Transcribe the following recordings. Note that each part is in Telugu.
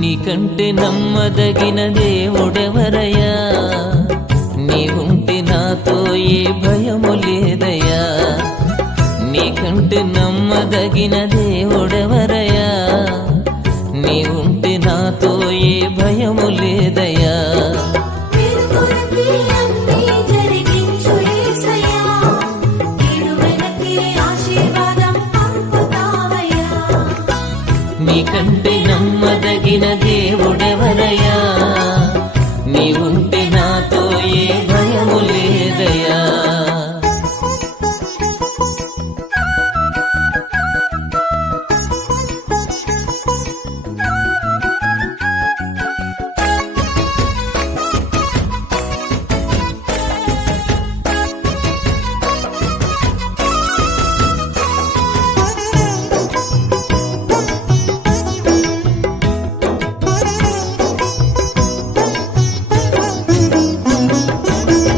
నీకంటే నమ్మదగిన దేవుడెవరయ్యా? నీవుంటే నాతో ఏ భయము లేదయ్యా. నీకంటే నమ్మదగిన దేవుడెవరయ్యా? నీవుంటే నాతో ఏ భయము లేదయ్యా. నీకంటే నమ్మదగిన దేవుడెవరయ్యా? నీవుంటే నాతో ఏ భయము లేదయ్యా.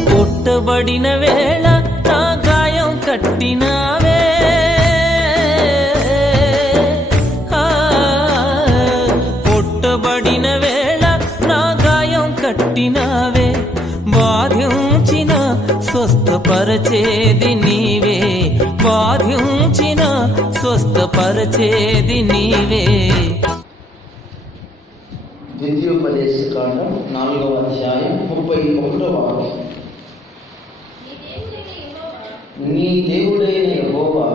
పుట్టబడిన వేళ నా గాయం కట్టినావే, పుట్టబడిన వేళ నా గాయం కట్టినావే. బాధించిన స్వస్థపరచేది నీవే, బాధించిన స్వస్థపరచేది నీవే. ద్వితీయోపదేశకాండం 4వ అధ్యాయం 31వ వాక్యం. నీ దేవుడైన యెహోవా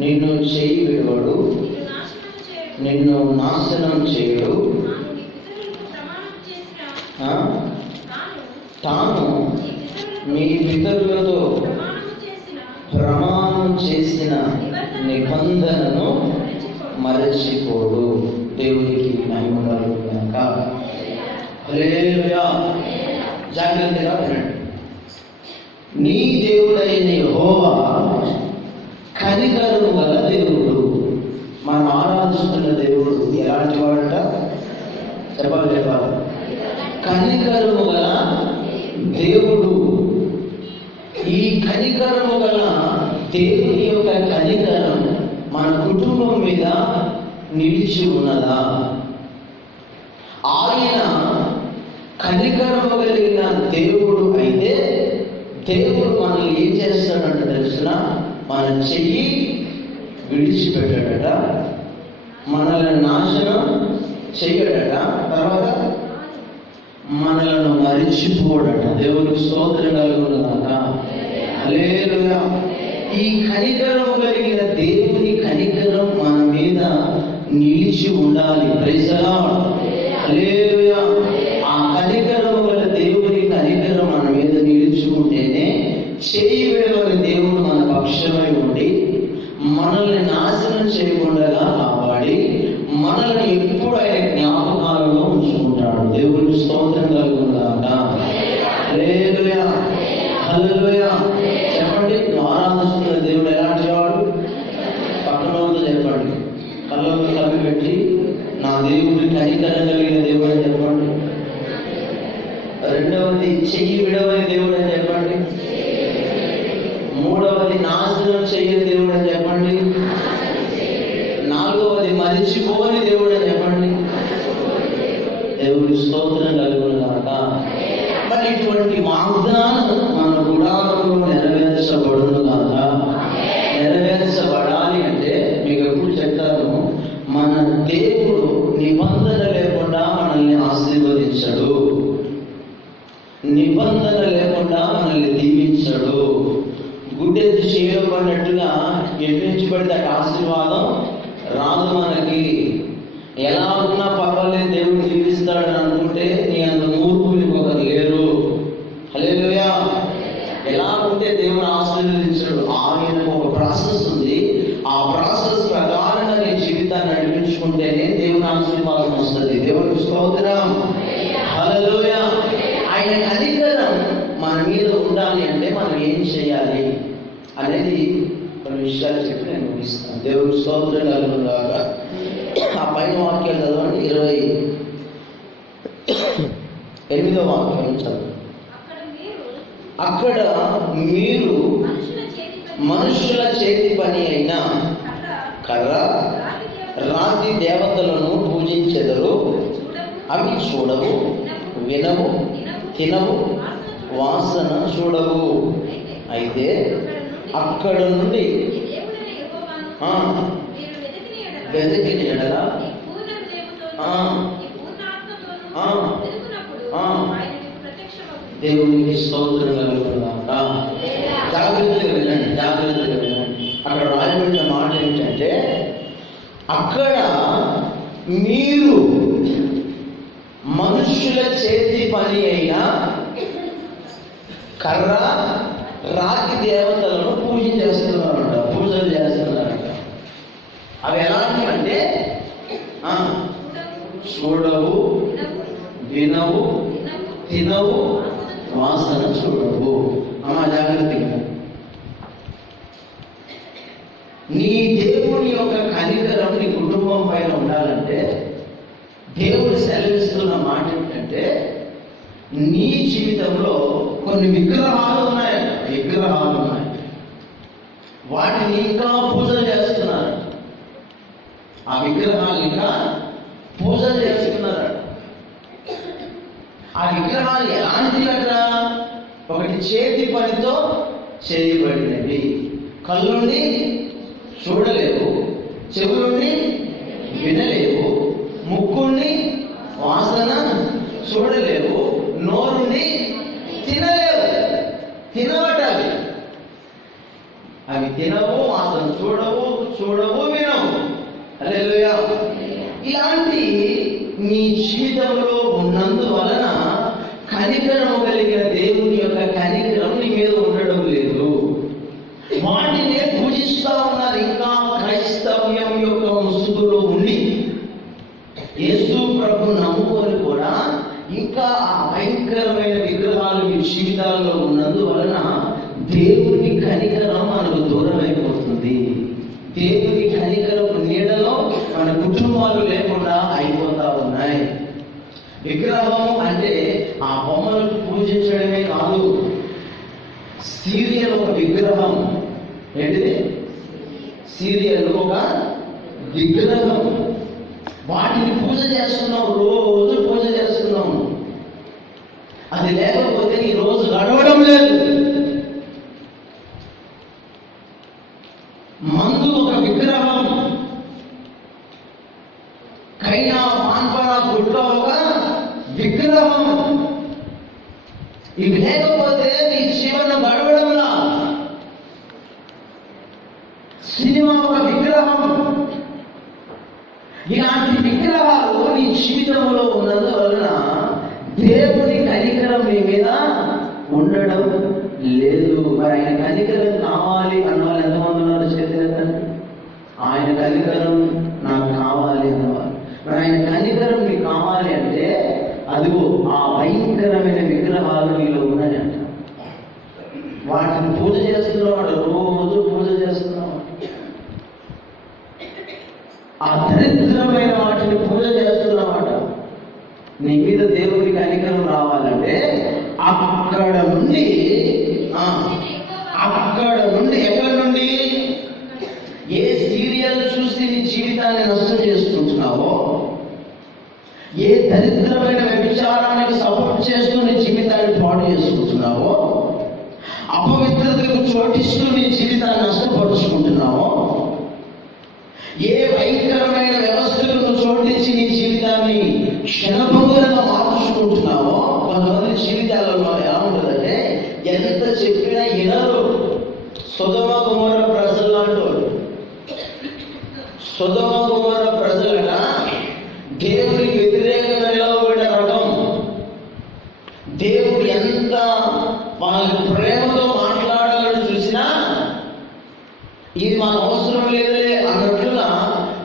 నిన్ను చేయి విడువడు, నిన్ను నాశనం చేయడు. తాను మీ పితరులతో ప్రమాణం చేసిన నిబంధనను మరచిపోడు. దేవునికి మహిమ కలుగుగాక. హల్లెలూయా. జాగ్రత్తగా వినండి. నీ దేవుడైన యెహోవా కనికరము గల దేవుడు. మనం ఆరాధిస్తున్న దేవుడు ఎలాంటి వాడట? చెప్పాలి. కనికరము గల దేవుడు. ఈ కనికరము గల దేవుని యొక్క కనికరం మన కుటుంబం మీద నిలిచి ఉన్నదా? ఆయన కనికరము కలిగిన దేవుడు అయితే దేవుడు మనల్ని ఏం చేస్తాడంటే తెలుసిన, మన చెయ్యి విడిచిపెట్టాడట, మనల్ని నాశనం చెయ్యడట, తర్వాత మనలను మరిచిపోడట. దేవునికి స్తోత్రం కలుగునుగాక. హల్లెలూయా. ఈ కనికరం కలిగిన దేవుని కనికరం మన మీద నిలిచి ఉండాలి. Praise the lord. హల్లెలూయా. ఆ కనికరం గల దేవుని కనికరం మన మీద నిలుచుకుంటేనే చేయి విడవని దేవుడు మన పక్షమై ఉండి మనల్ని నాశనం చేయకుండా కాపాడి మనల్ని ఎప్పుడు ఆయన జ్ఞాపకాలలో ఉంచుకుంటాడు. దేవుని స్తోత్రం కలుగుగాక. హల్లెలూయా. హల్లెలూయా. చెప్పండి, ఆరాధిస్తున్న దేవుడు ఎలాంటి వాడు? పక్కన చెప్పండి, కళ్ళకు కవి పెట్టి నా దేవుడి కనికరం కలిగిన దేవుడు అని చెప్పండి. రెండవది చెయ్యి విడవని దేవుడు అని చెప్పండి. మూడవది నాశనం చెయ్యని దేవుడు అని చెప్పండి. నాలుగవది మరిచిపోని దేవుడు అని చెప్పండి. దేవుడి స్తోత్రం కలుగునుగాక. మరి ఇటువంటి వాగ్దానం మన గుడారంలో నెరవేర్చబడునుగాక. నెరవేర్చబడాలి అంటే మీకు ఎప్పుడు చెప్తాను, మన దేవుడు నిబంధన లేకుండా మనల్ని ఆశీర్వదించడు, నిబంధన లేకుండా మనల్ని దీవించడు. గుడ్డెత్తి చేయబడినట్టుగా ఎట్టించి పడితే ఆశీర్వాదం రాదు మనకి. ఎలా ఉన్నా పర్వాలేదు దేవుడు దీవిస్తాడని అనుకుంటే నీ అంత మూర్ఖులు ఇంకొకరు లేరు. హల్లెలూయా. ఎలా ఉంటే దేవుడు ఆశీర్వదించడు. ఆయనకు ఒక ప్రాసెస్ ఉంది. ఆ ప్రాసెస్ ప్రకారంగా నీ జీవితాన్ని నడిపించుకుంటేనే దేవుని ఆశీర్వాదం వస్తుంది. దేవునికి స్తోత్రం. హల్లెలూయా. ఆయన కనికరం మన మీద ఉండాలి అంటే మనం ఏం చేయాలి అనేది కొన్ని విషయాలు చెప్పి నేను ముగిస్తాను. దేవుడు స్తోత్రం కలుగునుగాక. ఆ పైన వాక్యాలు చదవండి. 28వ వాక్యం చదవండి. అక్కడ మీరు మనుషుల చేతి పని అయిన కర్ర రాతి దేవతలను పూజించెదరు. అవి చూడవు, వినవు, తినవు, వాసన చూడవు. అయితే అక్కడ నుండి వెతికిన ఎడల దేవునికి స్తోత్రం కలుగుతుందాక. జాగ్రత్తగా వినండి, జాగ్రత్తగా వినండి. అక్కడ రాయబడిన మాట ఏంటంటే, అక్కడ మీరు మనుషుల చేతి పని అయిన కర్ర రాతి దేవతలను పూజలు చేస్తున్నారంట. అవి ఎలాంటివంటే చూడవు, వినవు, తినవు, వాసన చూడవు. అమ్మా జాగ్రత్తగా, నీ దేవుని యొక్క కనికరం నీ కుటుంబం పైన ఉండాలంటే దేవుడు సెలవిస్తున్న మాట ఏంటంటే, నీ జీవితంలో కొన్ని విగ్రహాలు ఉన్నాయి. వాటిని ఇంకా పూజలు చేస్తున్నారు. ఆ విగ్రహాలు ఇంకా పూజలు చేస్తున్నారు. ఆ విగ్రహాలు ఎలాంటివట? ఒకటి చేతి పనితో చేయబడినవి. కళ్ళుండి చూడలేవు, చెవులుండి వినలేవు, ముక్కుని వాసన చూడలేవు, నోరుండి తినలేవు. తినవటాలి అవి తినవు, వాసన చూడవు, వినవు. హల్లెలూయా. ఇలాంటి నీ జీవితంలో ఉన్నందువలన కనికరము కలిగిన దేవుని యొక్క కనికరం నీ మీద ఉండడం లేదు. వాటినే పూజిస్తా ఉన్నారు. ఇంకా క్రైస్తవ్యం యొక్క ముసుగులో ఉండి యేసు ప్రభు నమ్ముకొని కూడా ఇంకా ఆ భయంకరమైన విగ్రహాలు మీ జీవితాల్లో ఉన్నందువలన దేవుని కనికరం మనకు దూరం అయిపోతుంది. దేవుని కనికరం నీడలో మన కుటుంబాలు లేకుండా అయిపోతా ఉన్నాయి. విగ్రహం అంటే ఆ బొమ్మలను పూజించడమే కాదు, సీరియల్ ఒక విగ్రహం. ఏంటిది? సీరియల్ ఒక విగ్రహం. వాటిని పూజ చేస్తున్నాం, రోజు పూజ చేస్తున్నాం. అది లేకపోతే ఈ రోజు గడవడం లేదు. మందు ఒక విగ్రహం, కైనా పాన్పడ గుడ్డ ఒక విగ్రహం. ఇవి లేకపోతే నీ జీవనం గడవడంలా. సినిమా ఒక విగ్రహం. ఇలాంటి విగ్రహాలు నీ జీవితంలో ఉన్నందువలన దేవుని కనికరం నీ మీద ఉండడం లేదు. మరి ఆయన కనికరం కావాలి అన్నవాళ్ళు ఎంతమంది ఉన్నారు? చేతులెత్తండి. ఆయన కనికరం నాకు కావాలి అన్నవాళ్ళు. మరి ఆయన కనికరం నీకు కావాలి అంటే అదిగో ఆ భయంకరమైన విగ్రహాలు నీలో ఉన్నాయంట. వాటిని పూజ చేస్తున్నవాడు, రోజు పూజ చేస్తున్నాడు. ఆ దరిద్రమైన వాటిని పూజ చేస్తున్నమాట. నీ మీద దేవునికి కనికరం రావాలంటే అక్కడ నుండి ఎక్కడి నుండి? ఏ సీరియల్ చూసి నీ జీవితాన్ని నష్టం చేసుకుంటున్నావో, ఏ దరిద్రమైన వ్యభిచారానికి సపోర్ట్ చేస్తూ నీ జీవితాన్ని పాడు చేసుకుంటున్నావో, అపవిత్రతకు చోటిస్తూ నీ జీవితాన్ని నష్టపరుచుకుంటున్నావో, ఏ భయంకరమైన వ్యవస్థలను చోటించి నీ జీవితాన్ని క్షణభంగురంగా మార్చుకుంటున్నావో. కొంతమంది జీవితాలలో ఎలా ఉంటుందంటే ఎంత చెప్పినా వినరు. సొదొమ గొమొర్రా ప్రజలు అంటారు. సొదొమ గొమొర్రా ప్రజలుగా దేవునికి వ్యతిరేకంగా నిలవబడిన రకం. దేవుడు ఎంత వాళ్ళకి ప్రేమతో మాట్లాడాలని చూసినా ఇది మాకు అవసరం లేదులే అన్నట్లుగా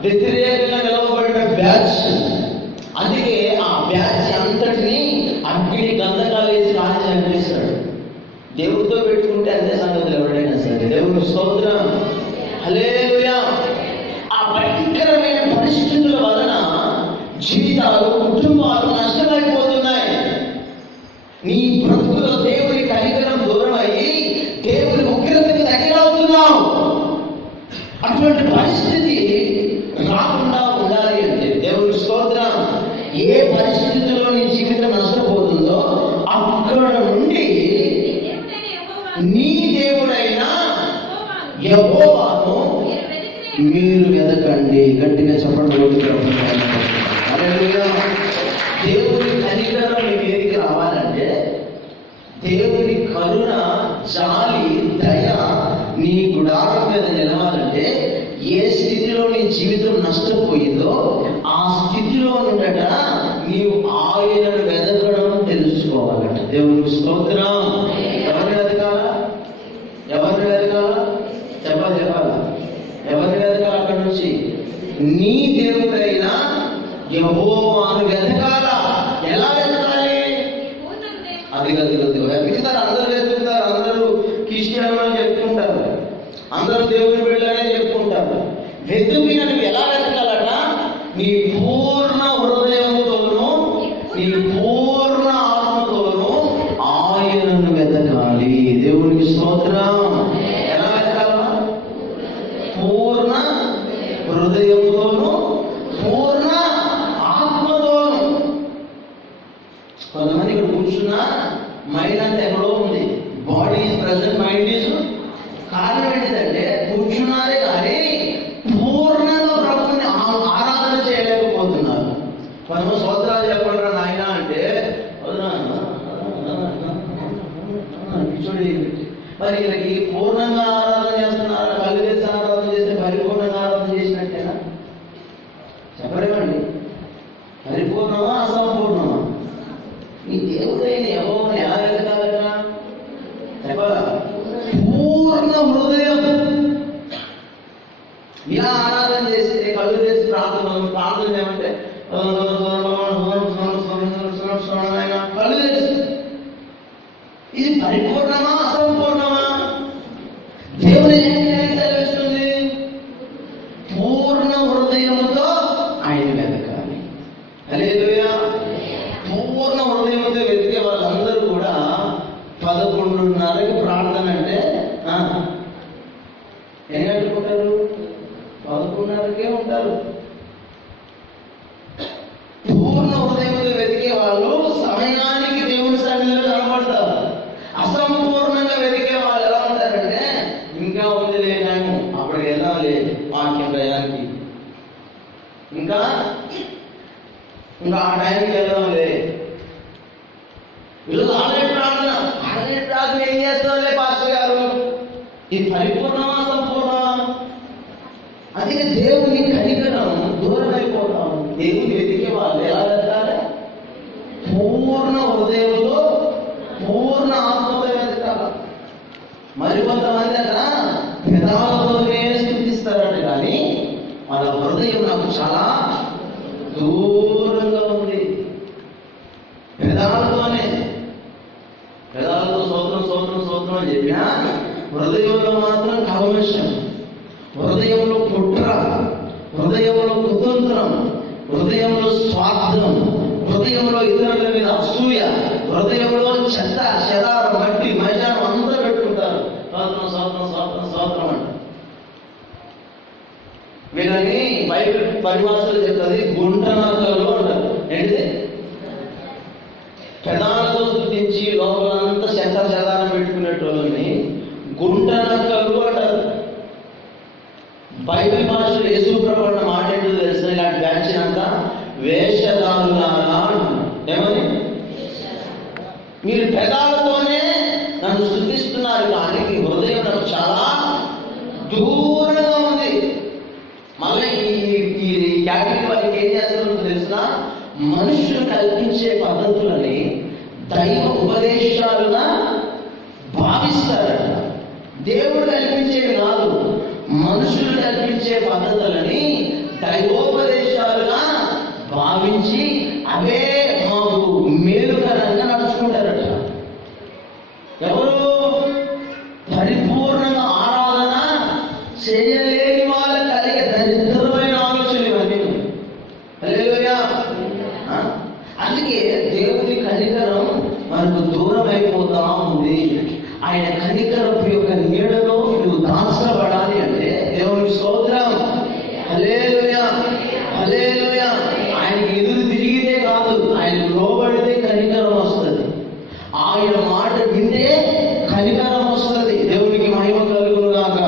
వ్యతిరేకంగా నిలవబడిన బ్యాచ్. అందుకే ఆ బ్యాచ్ అంతటిని అగ్ని గంధకాలు వేసి రాజు చంపేస్తాడు. దేవుడితో పెట్టుకుంటే అదే సంగతులు ఎవరైనా సరే. దేవుని స్తోత్రం, హల్లెలూయా. ఆ భయంకరమైన పరిస్థితుల వలన జీవితాలు, కుటుంబాలు నష్టమైపోతున్నాయి. నీ బ్రతుకులో దేవుని కనికరం దూరం అయ్యి దేవుని ఉగ్రతకి దగ్గరవుతున్నావు. యెహోవాను మీరు వెతకండి. గట్టిగా చెప్పండి. హల్లెలూయా. దేవుని కనికరం మీ మీదకి రావాలంటే, దేవుని కరుణ, జాలి, దయ నీ గుడారం మీద నిలవాలంటే, ఏ స్థితిలో నీ జీవితం నష్టపోయిందో ఆ స్థితిలో ఉండట నీవు ఆయనను వెతకడం తెలుసుకోవాలట. దేవునికి స్తోత్రం. ఎవరిని వెతకాలా? ఎవరిని వెతకాలా? చెప్పాలా? ఎవరిని వెతకాలి? అక్కడి నుంచి నీ దేవుడైన యెహోవాను వెతకాలా. ఎలా వెతకాలి? అది వెతుకుతారు. అందరూ వెతుకుతారు. అందరూ క్రిస్టియన్ అని చెప్పుకుంటారు, అందరూ దేవుని బిడ్డలనే చెప్పుకుంటారు. వెతుకిన నువ్వు ఎలా వెతకాలట? నీ పూర్ణ హృదయముతోనూ నీ పూర్ణ ఆత్మతోనూ ఆయనను వెతకాలి. దేవునికి స్తోత్రం. ఎలా వెతకాలా? పూర్ణ హృదయముతోనూ పూర్ణ ఆత్మతోనూ. కొంతమంది ఇక్కడ కూర్చున్నా మైండ్ అంతా ఎక్కడో ఉంది. Body is present, mind is. కారణం ఏంటిదంటే కూర్చున్నారే కానీ పూర్ణంగా ప్రభుని ఆరాధన చేయలేకపోతున్నారు. కొంతమంది స్తోత్రాలు చెప్పండి నాయన అంటే మరి వీళ్ళకి పూర్ణంగా ఆరాధన చేస్తున్నారా? కళ్ళు తెచ్చి ఆరాధన చేస్తే పరిపూర్ణంగా ఆరాధన చేసినట్టేనా? చెప్పలేమండి. పరిపూర్ణమా అసంపూర్ణమా? నీ దేవుడైన యెహోవాను ఎలా వెతకాలన్నా చెప్పాలా? పూర్ణ హృదయం. ఇలా ఆరాధన చేస్తే కళ్ళు చేసి ప్రార్థన ఏమంటే కళ్ళు చేసి ఇది పరిపూర్ణమా అసంపూర్ణమా? దేవుని సెలవిస్తుంది పూర్ణ హృదయముతో ఆయన వెతకాలి. హల్లెలూయా. పూర్ణ హృదయంతో వెతికే వాళ్ళందరూ కూడా 11:30కి ప్రార్థన అంటే ఎన్ని గంటలకు ఉంటారు? 11:30కే ఉంటారు. పూర్ణ హృదయంతో వెతికే వాళ్ళు సమయానికి దేవుని సన్నిధిలో కనబడతారు. అసంపూర్ణంగా వెతికే వాళ్ళు ఎలా ఉంటారంటే ఇంకా ఉంది లేదాము, అప్పుడు వెళ్ళాలి వాక్యం టయానికి, ఇంకా ఆ టైంకి వెళ్దాంలే. వీళ్ళు ఆల్రెడీ ప్రార్థన ఏం చేస్తారులే పాస్టర్ గారు. ఇది పరిపూర్ణమా సంపూర్ణమా? అందుకే దేవుని కనికరం దూరం అయిపోతాం. దేవుని వెతికే వాళ్ళు ఎలా వెతకాలి? పూర్ణ హృదయంలో పూర్ణ ఆత్మతో వెతకాలి. మరికొంతమంది అక్కడ పెదాలతోనే స్థుతిస్తారట కానీ వాళ్ళ హృదయం నాకు చాలా దూరంగా ఉంది. పెదాలతో స్తోత్రం స్తోత్రం స్తోత్రం అని చెప్పినా హృదయంలో మాత్రం కల్మషం, హృదయంలో కుట్ర, హృదయంలో కుతంత్రం, హృదయంలో స్వార్థం, హృదయంలో ఇతరుల మీద అసూయ, హృదయంలో చెత్త చెదారం మట్టి మైదానం అంతా పెట్టుకుంటారు. స్తోత్రం స్తోత్రం స్తోత్రం స్తోత్రం అంట. వీళ్ళని బైబిల్ పరిభాషలు చెప్తుంది గుంటనక్కలు అంటారు. ఏంటిది? పెదాలతో స్తుతించి లోపలంతా చెత్త చెదారం పెట్టుకునేటోళ్ళని గుంటనక్కలు అంటారు. బైబిల్ భాషలో యేసు ప్రభువు అన్న మాట ఏంటో తెలిసిన ఇలాంటి వ్యాఖ్యానంతా వేషధారులారా. ఏమని? మీరు పెదాలతోనే నన్ను స్తుతిస్తున్నారు కానీ మీ హృదయం నాకు చాలా దూరంగా ఉంది. మళ్ళీ ఈ క్యాటగిరీ వారికి ఏం చేస్తారో తెలిసిన మనుషులు కల్పించే పద్ధతులని దైవ ఉపదేశాలుగా భావిస్తారట. దేవుడు కల్పించేవి కాదు, మనుషులు కల్పించే పద్ధతులని దైవోపదేశాలుగా భావించి అవే మాకు మేలుకరంగా నడుచుకుంటారట. ఎవరు? పరిపూర్ణంగా ఆరాధన చేయలేని వాళ్ళ కలిగే దరిద్రమైన ఆలోచనలు ఇవన్నీ. హల్లెలూయా. అందుకే దేవుని కనికరం మనకు దూరం అయిపోతా ఉంది. ఆయన కనికరం యొక్క నీడలో నువ్వు దాచబడాలి అంటే దేవునికి స్తోత్రం. హల్లెలూయా హల్లెలూయా. ఆయనకి ఎదురు తిరిగితే కాదు, ఆయన లోబడితే కనికరం వస్తుంది. ఆయన మాట వింటే కనికరం వస్తుంది. దేవునికి మహిమ కలుగును గాక.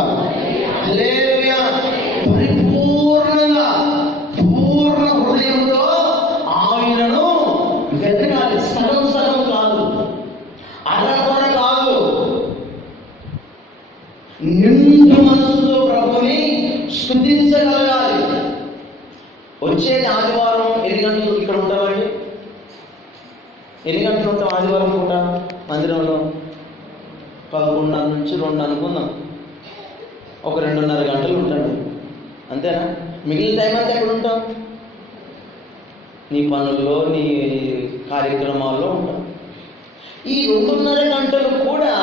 వచ్చేది ఆదివారం ఎన్ని గంటలు ఇక్కడ ఉంటామండి? ఎన్ని గంటలు ఉంటాం ఆదివారం పూట మందిరంలో? 11:30 నుంచి 2 అనుకుందాం. ఒక 2:30 గంటలు ఉంటాడు, అంతేనా? మిగిలిన టైం అంతా ఎక్కడ ఉంటాం? నీ పనుల్లో, నీ కార్యక్రమాల్లో ఉంటాం. ఈ 2:30 గంటలు కూడా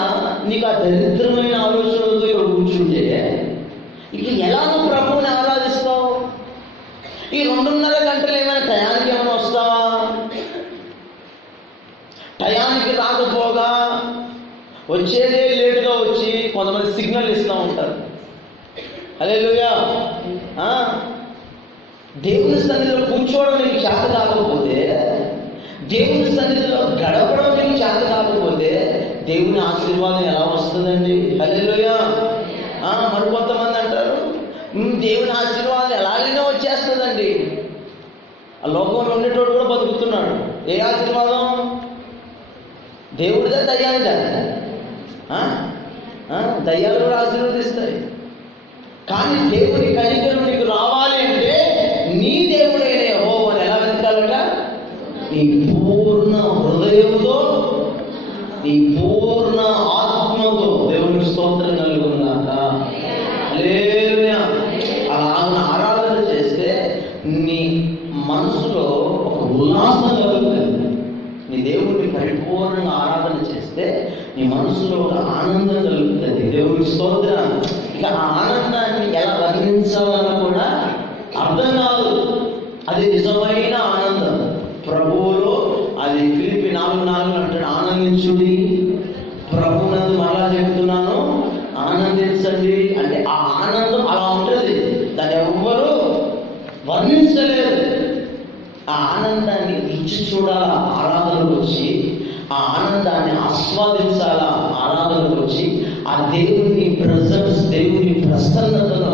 నీకు ఆ దరిద్రమైన ఆలోచనలతో ఇక్కడ కూర్చుంటే ఇక ఎలా నువ్వు ప్రభువుని ఆరాధిస్తావు? ఈ 2:30 గంటలు ఏమైనా టయానికి ఏమైనా వస్తావా? టయానికి రాకపోగా వచ్చేదే లేటుగా వచ్చి కొంతమంది సిగ్నల్ ఇస్తూ ఉంటారు. హల్లెలూయా. దేవుని సన్నిధిలో కూర్చోవడం నీకు చేత కాకపోతే, దేవుని సన్నిధిలో గడపడం నీకు చేత కాకపోతే దేవుని ఆశీర్వాదం ఎలా వస్తుందండి? హల్లెలూయా. మరి కొంతమంది అంటారు దేవుని ఆశీర్వాదం ఎలాగైనా వచ్చేస్తుందండి. ఆ లోకంలో ఉండేటోడు కూడా బతుకుతున్నాడు. ఏ ఆశీర్వాదం? దేవుడిదా దయ్యాలిదా? దయ్యాలు కూడా ఆశీర్వదిస్తాయి. కానీ దేవుని కనికరం నీకు రావాలి అంటే నీ దేవుడైన యెహోవాను ఎలా వెతకాలట? నీ పూర్ణ హృదయంతో, నీ పూర్ణ ఆత్మతో. దేవునికి స్తోత్రం కలుగుగాక. హల్లెలూయా. అలా ఆరాధన చేస్తే నీ మనసులో ఒక ఉల్లాసం కలుగుతుంది. నీ దేవుడిని పరిపూర్ణంగా ఆరాధన చేస్తే నీ మనసులో ఒక ఆనందం కలుగుతుంది. దేవునికి స్తోత్రం. ఇక ఆ ఆనందాన్ని ఎలా వర్ణించాలన్నా కూడా అర్థం కాదు. అది నిజమైన ఆనందం ప్రభువులో. అది ఫిలిప్పీ 4:4 అంటాడు, ఆనందించుడి. ప్రభువునందు మరలా చెప్తున్నాను, ఆనందించండి అంటే ఆ ఆనందం అలా ఉంటుంది. దాన్ని ఎవ్వరూ వర్ణించలేరు. ఆ ఆనందాన్ని రుచి చూడాలా ఆరాధనకు వచ్చి, ఆ ఆనందాన్ని ఆస్వాదించాలా ఆరాధనకు వచ్చి, ఆ దేవుని ప్రెజెన్స్, దేవుని ప్రసన్నతను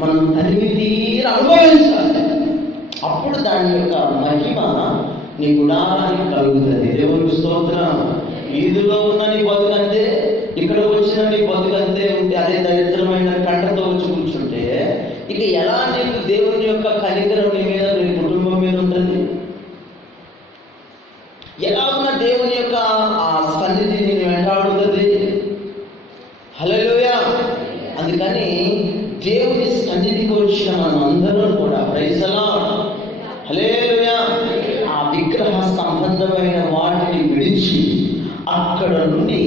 మనం తనివి తీర అనుభవించాలి. అప్పుడు దాని యొక్క మహిమ నీ గుణానికి కలుగుతుంది. దేవునికి స్తోత్రం. వీధిలో ఉన్న నీ బతుకంతే, ఇక్కడ వచ్చిన నీ బతుకంతే ఉంటే, అదే దరిద్రమైన కంటతో వచ్చి కూర్చుంటే ఇక ఎలా నీకు దేవుని యొక్క కనికరం నీ మీద, నీ కుటుంబం మీద ఉంటుంది? ఎలా ఉన్న దేవుని యొక్క ఆ సన్నిధి నేను వెంటాడుతుంది? హల్లెలూయా. అందుకని దేవుని సన్నిధికి వచ్చిన మనం అందరం కూడా ప్రైజ్ ది లార్డ్, హల్లెలూయా, ఆ విగ్రహ సంబంధమైన వాటిని విడిచి అక్కడ నుండి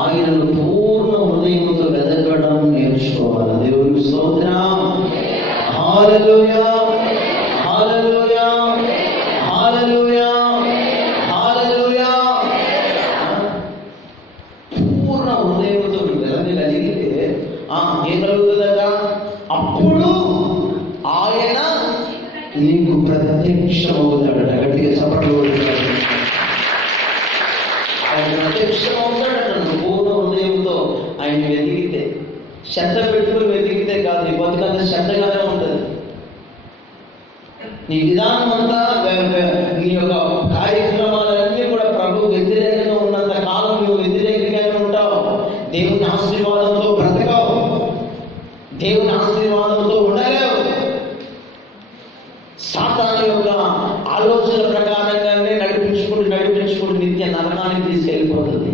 ఆయనను పూర్ణ హృదయంతో వెదకడం నేర్చుకోవాలి. దేవునికి స్తోత్రం. హల్లెలూయా, హల్లెలూయా, హల్లెలూయా, హల్లెలూయా. పూర్ణ హృదయంతో వెదకగలిగితే ఏం కలుగుతుందట? అప్పుడు ఆయన నీకు ప్రత్యక్షమవుతాడట. గట్టిగా చప్పట్లు. ఆయన ప్రత్యక్షమవుతాడట నువ్వు పూర్ణ హృదయంతో ఆయన వెతికితే. శ్రద్ధ పెట్టుకుని వెతికితే కాదు, నీ బతుకంత శ్రద్ధగానే ఉంటుంది. నీ విధానం అంతా, నీ యొక్క కార్యక్రమాలన్నీ కూడా ప్రభు వ్యతిరేకంగా ఉన్నంత కాలం నువ్వు వ్యతిరేకంగానే ఉంటావు. దేవుని ఆశీర్వాదంతో బ్రతకవు, దేవుని ఆశీర్వాదంతో ఉండలేవు. సాతాను యొక్క ఆలోచన ప్రకారంగానే నడిపించుకుంటూ నిత్య నరకానికి తీసుకెళ్ళిపోతుంది.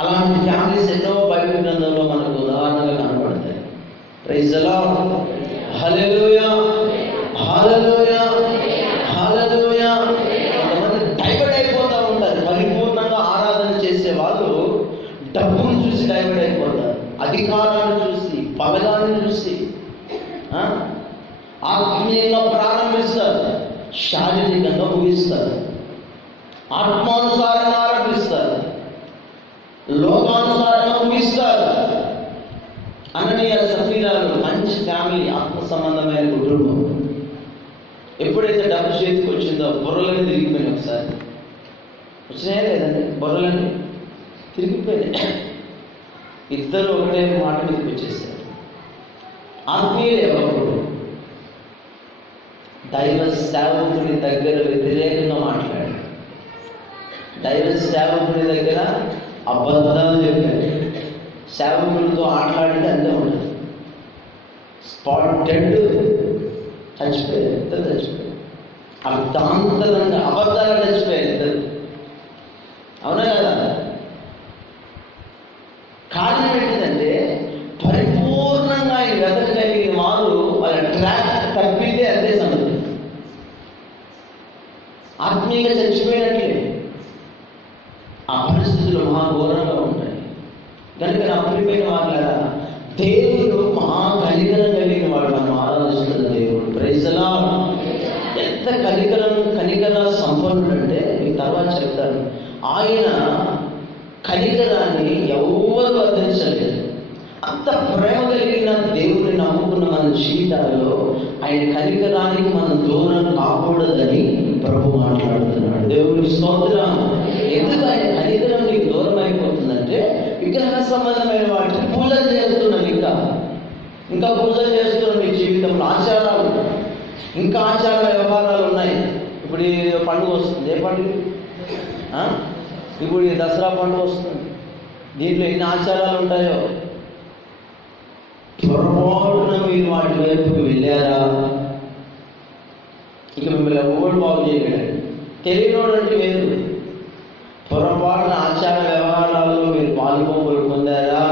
అలాంటి ఫ్యామిలీస్ ఎన్నో బైబిల్ గ్రంథంలో మనకు ఉదాహరణగా కనబడతాయి. ప్రైజ్ ది లార్డ్, హల్లెలూయా, హల్లెలూయా, హల్లెలూయా. కొంతమంది డైవర్ట్ అయిపోతూ ఉంటారు. పరిపూర్ణంగా ఆరాధన చేసే వాళ్ళు డబ్బును చూసి డైవర్ట్ అయిపోతారు, అధికారాన్ని చూసి, పదగాన్ని చూసి ఆత్మీయంగా ప్రారంభిస్తారు, శారీరకంగా ముగిస్తారు. ఆత్మానుసారంగా ఆరంభిస్తారు, లోకానుసారంగా ముగిస్తారు. అననీయ సఫీరాలు మంచి ఫ్యామిలీ, ఆత్మ సంబంధమైన కుటుంబం. ఎప్పుడైతే డబ్బు చేతికి వచ్చిందో బుర్రలన్నీ తిరిగిపోయినాయి. ఒకసారి వచ్చినాయా లేదండి? బుర్రలన్నీ తిరిగిపోయినాయి. ఇద్దరు ఒకటే మాట మీదకి వచ్చేసారు. ఆత్మీయులు ఎవరు? దైవ సేవకుని దగ్గర వ్యతిరేకంగా మాట్లాడాడు, దైవ సేవకుని దగ్గర అబద్ధాలు చెప్పాడు, సేవకులతో ఆటలాడితే అంతే ఉండదు. స్పాటెడ్ చచ్చిపోయారు, ఇద్దరు చచ్చిపోయారు. అర్థాంతరంగా అబద్ధాలు చచ్చిపోయారు ఇద్దరు. అవునా కదా? కారణం ఏంటంటే పరిపూర్ణంగా ఆయన వెతకగలిగిన వారు వాళ్ళ ట్రాక్ తప్పితే అదే సంగతి. ఆత్మీయంగా చచ్చిపోయినట్లే ఆ పరిస్థితులు మహాఘోరంగా ఉంటాయి. కనుక నా ప్రియమైన వాళ్ళ దేవుడు మహా కనికరం కలిగిన వాడు. మనం ఆరాధిస్తున్న దేవుడు. Praise the Lord. ఎంత కనికర సంపన్నుడు అంటే మీకు తర్వాత చెప్తాను. ఆయన కనికరాన్ని ఎవరు అందించలేదు. అంత ప్రేమ కలిగిన దేవుడిని నమ్ముకున్న మన జీవితాల్లో ఆయన కనికరానికి మనం దూరం కాకూడదని ప్రభు మాట్లాడుతున్నాడు. దేవుడికి స్తోత్రం. ఎందుకు ఆయన కనికరం నీకు దూరం అయిపోతుందంటే విగ్రహ సంబంధమైన వాటిని పూజలు చేస్తున్నాం. ఇంకా పూజలు చేస్తున్నాం. మీ జీవితంలో ఆచారాలు, ఇంకా ఆచార వ్యవహారాలు ఉన్నాయి. ఇప్పుడు ఈ పండుగ వస్తుంది. ఏ పండుగ? ఇప్పుడు ఈ దసరా పండుగ వస్తుంది. దీంట్లో ఎన్ని ఆచారాలు ఉంటాయో. పొరపాటున మీరు వాటి వైపుకి వెళ్ళారా, ఇక మిమ్మల్ని ఎవరు బాగు చేయలేడు. తెలియనోడు అంటే వేరు. పొరపాటున ఆచార వ్యవహారాల్లో మీరు పాల్గొని పొందారా,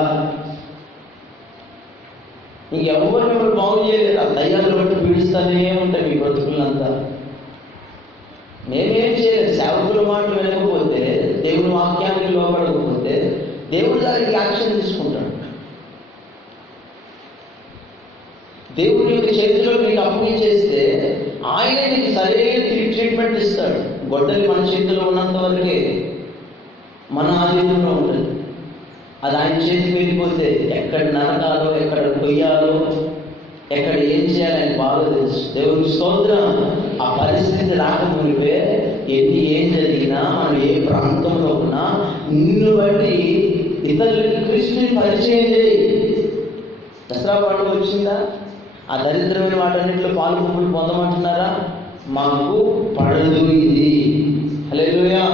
ఇంకెవ్వరు మిమ్మల్ని బాగు చేయలేరు. ఆ దయ్యాలు బట్టి పీడిస్తానే ఉంటాయి మీ బ్రతుకులంతా. నేనేం చేయలేదు. సేవకుల మాటలు వినకపోతే, దేవుని వాక్యానికి లోపడకపోతే దేవుడు దానికి యాక్షన్ తీసుకుంటాడు. దేవుడి యొక్క చేతిలో నీకు అప్పగించేస్తే ఆయన నీకు సరైన ట్రీట్మెంట్ ఇస్తాడు. గొడ్డలి మన చేతిలో ఉన్నంత వరకే మన ఆధీనంలో ఉంటుంది. అది ఆయన చేతికి వెళ్ళిపోతే ఎక్కడ నరకాలో, ఎక్కడ కొయ్యాలో, ఎక్కడ ఏం చేయాలో ఆయన బాగా తెలుసు. దేవుని స్తోత్రం. ఆ పరిస్థితి రాకమునిపే ఏం జరిగినా, మనం ఏ ప్రాంతంలో ఉన్నా, నిన్ను బట్టి ఇతరులకి క్రీస్తుని పరిచయం చేయి. దసరా పండుగ వచ్చిందా? ఆ దరిద్రమైన వాటన్నింటిలో పాలు పొందమంటున్నారా? మాకు పడదు ఇది. హల్లెలూయా.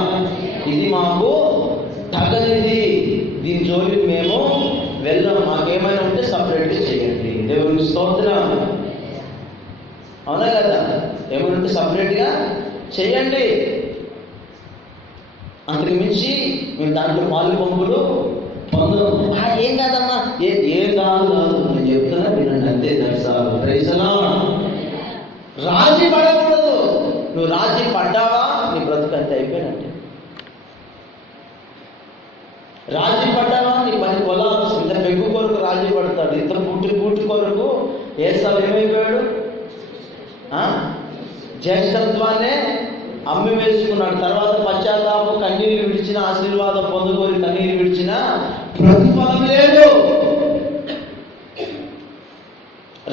ఇది మాకు తగనిది. దీని జోలికి మేము వెళ్ళాం. మాకేమైనా ఉంటే సపరేట్గా చేయండి. దేవునికి స్తోత్రం. అవునా కదా? ఏమైనా ఉంటే సపరేట్గా చేయండి. అంతకు మించి మేము దాంట్లో పాలు పంపులు పొందడం ఏం కాదమ్మా, ఏం కాదు. నేను చెప్తున్నా వినండి అంతే. దర్శనం. Praise the lord. రాజీ పడకూడదు. నువ్వు రాజీ పడ్డావా నీ బ్రతుకంతే అయిపోయినట్టే. రాజీ పడ్డావా నీ పని కొలాప్స్. ఇంత పెగ్గు కొరకు రాజీ పడతాడు. ఇంత పుట్టి కొరకు ఏసావు ఏమైపోయాడు? జ్యేష్ఠత్వాన్నే అమ్మి వేసుకున్నాడు. తర్వాత పశ్చాత్తాపం, కన్నీరు విడిచిన, ఆశీర్వాదం పొందుకొని కన్నీరు విడిచిన ప్రతిఫలం లేదు.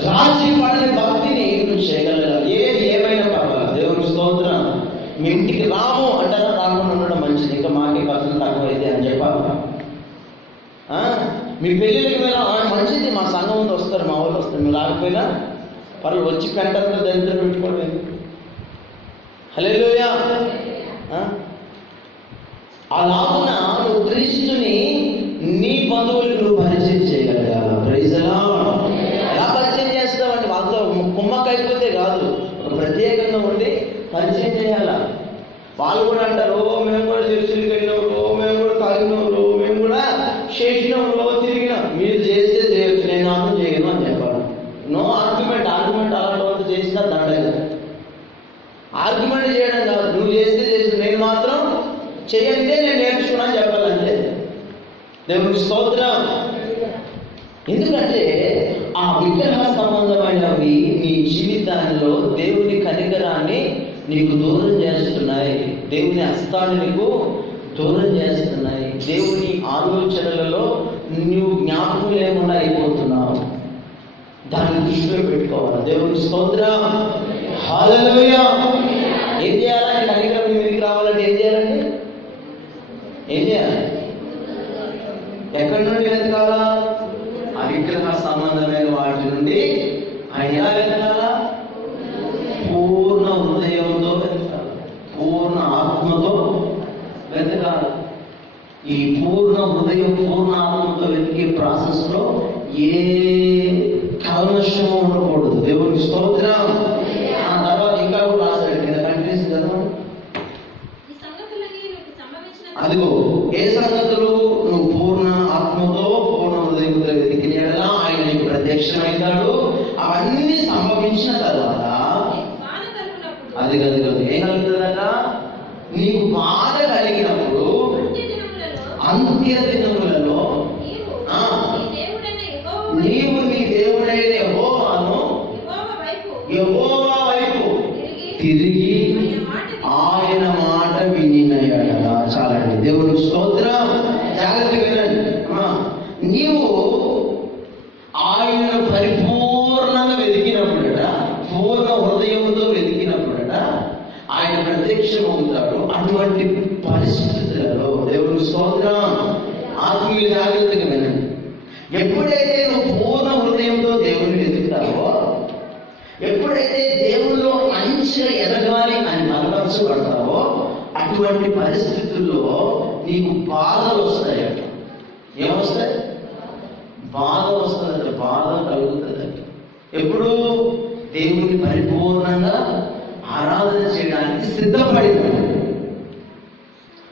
రాజీ పడని భక్తిని నువ్వు చేయగలగాలి. ఏమైనా పర్వాలేదు. దేవుని స్తోత్రం. మీ ఇంటికి రాము అంటారా? రాకుండా ఉండడం మంచిది. ఇంకా మాకే ఖర్చులు తక్కువైతే అని చెప్పాలి. మీ పెళ్ళిళ్ళకి వెళ్ళా మంచిది. మా సంఘం ముందు వస్తారు, మా వాళ్ళు వస్తారు. మీరు రాకపోయినా పర్వాలేదు. వచ్చి పెంటతో దరిద్రం పెట్టుకోవడం. హల్లెలూయా. అలాగున నువ్వు క్రీస్తుని నీ బంధువులకు నువ్వు పరిచయం చేయగలగాలి. Praise the Lord. ఎలా పరిచయం చేస్తావంటే వాళ్ళతో కుమ్మక్క అయిపోతే కాదు, ఒక ప్రత్యేకంగా ఉండి పరిచయం చేయాల. వాళ్ళు కూడా అంటారు, మేము కూడా చర్చిలకు వెళ్ళినప్పుడు, మేము కూడా తాగినప్పుడు, మేము కూడా చేసినప్పుడు తిరిగినాం. మీరు చేస్తే చేయొచ్చు, నేను మాత్రం చేయను అని చెప్పాలి. నో ఆర్గ్యుమెంట్ అలాంటి వాళ్ళు చేసినా దండగా. ఆర్గ్యుమెంట్ చేయడం కాదు. నువ్వు చేస్తే చేసి, నేను మాత్రం చేయంటే నేను నేర్చుకున్నా చెప్పాలంటే. దేవునికి స్తోత్రం. ఎందుకంటే ఆ విగ్రహ సంబంధమైనవి నీ జీవితాల్లో దేవుని కనికరాన్ని నీకు దూరం చేస్తున్నాయి. దేవుని హస్తాన్ని నీకు దూరం చేస్తున్నాయి. దేవుని ఆలోచనలలో నువ్వు జ్ఞాపకం లేకుండా అయిపోతున్నావు. దాన్ని దృష్టిలో పెట్టుకోవాలి. దేవుని స్తోత్రం. హల్లెలూయా. ఏం చేయాలంటే కనికరం మీదకి రావాలంటే ఏం చేయాలండి? ఏం చేయాలి? ఎక్కడి నుండి వెతకాలా? ఆ విగ్రహ సంబంధమైన వాటి నుండి ఆయన ఎలా వెతకాలా? పూర్ణ హృదయంతో వెతకాలి, పూర్ణ ఆత్మతో వెతకాలి. ఈ పూర్ణ హృదయం, పూర్ణ ఆత్మతో వెతికే ప్రాసెస్ లో ఏ కల్మషము ఉండకూడదు. దేవునికి స్తోత్రం. అదిగో ఏ సంగతులు నువ్వు పూర్ణ ఆత్మతో పూర్ణ హృదయంతో వెతికిన యెడల ఆయన నీకు ప్రత్యక్షమవుతాడు. అవన్నీ సంభవించిన తర్వాత అది ఏం కలుగుతుందట? నీకు బాధ కలిగినప్పుడు అంత్య దినములలో నీవు నీ దేవుడైన యెహోవా వైపు తిరిగి ఆయన మాట వినినయడ. చాలండి, దేవుని స్తోత్రం. జాగ్రత్తగా వినండి. నీవు ఆయనను పరిపూర్ణంగా వెతికినప్పుడట, పూర్ణ హృదయంతో వెతికినప్పుడట ఆయన ప్రత్యక్షమవుతాడు. అటువంటి పరిస్థితులలో దేవుని స్తోత్రం. ఆత్మీయులు జాగ్రత్తగా వినండి. ఎప్పుడైతే నువ్వు పూర్ణ హృదయంతో దేవుని వెతుకుతావో, ఎప్పుడైతే దేవుల్లో మంచిగా ఎదగాలి అని బలపరచబడతావో, అటువంటి పరిస్థితుల్లో నీకు బాధలు వస్తాయట. ఏమొస్తాయి? బాధ వస్తుందట, బాధ కలుగుతుందట. ఎప్పుడు? దేవుని పరిపూర్ణంగా ఆరాధన చేయడానికి సిద్ధపడింది.